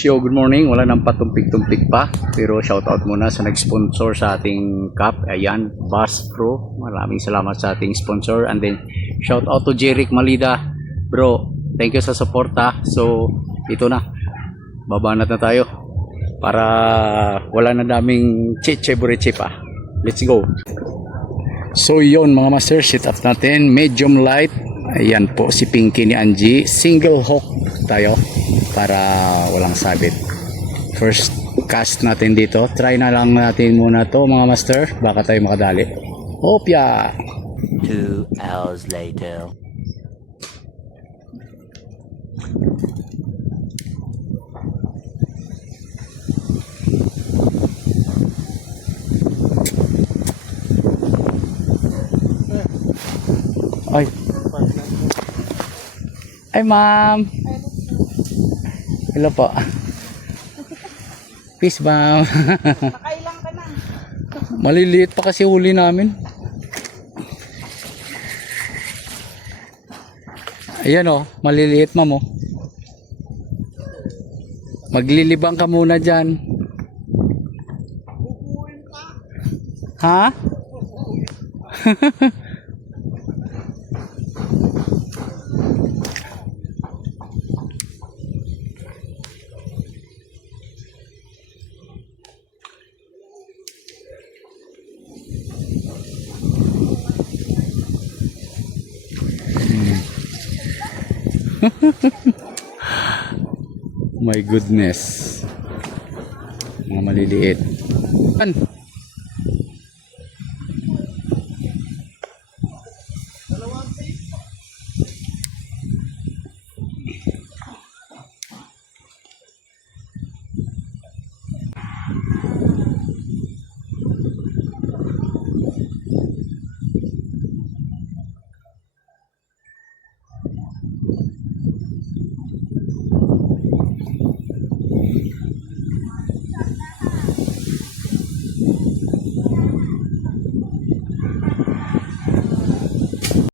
Yo, good morning. Wala nang patumpik-tumpik pa. Pero shoutout muna sa nag-sponsor sa ating cup. Ayan, Bass Pro. Maraming salamat sa ating sponsor. And then, shoutout to Jeric Malida. Bro, thank you sa support ha. So, ito na. Babanat na tayo. Para wala na daming chiche-buriche pa. Let's go. So, yun mga master. Sit up natin. Medium light. Ayan po si Pinky ni Angie. Single hook tayo para walang sabit. First cast natin dito. Try na lang natin muna to mga master. Baka tayo makadali. Opya! 2 hours later. Ay. Ay ma'am. Hello po. Peace ma'am. Nakailang ka na. Maliliit pa kasi huli namin. Ayan o, maliliit ma'am o. Maglilibang ka muna dyan. Ha? My goodness. Mga maliliit.